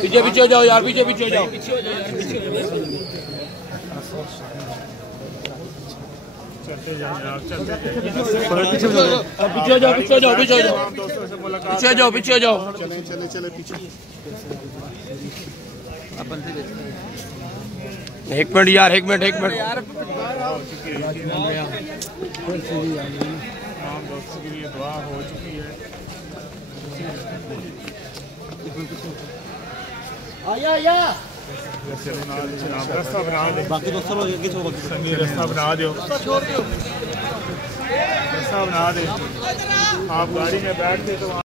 पीछे पीछे हो जाओ यार, पीछे पीछे हो जाओ। चलते जाओ यार, चलते पीछे हो जाओ, पीछे हो जाओ, पीछे हो जाओ, पीछे हो जाओ, पीछे हो जाओ। चले चले चले पीछे। एक मिनट यार, एक मिनट, एक मिनट। दोस्तों के लिए दुआ हो चुकी है। रास्ता बना दे, बाकी दोस्तों रास्ता बना दो, रास्ता बना दे। आप गाड़ी में बैठते तो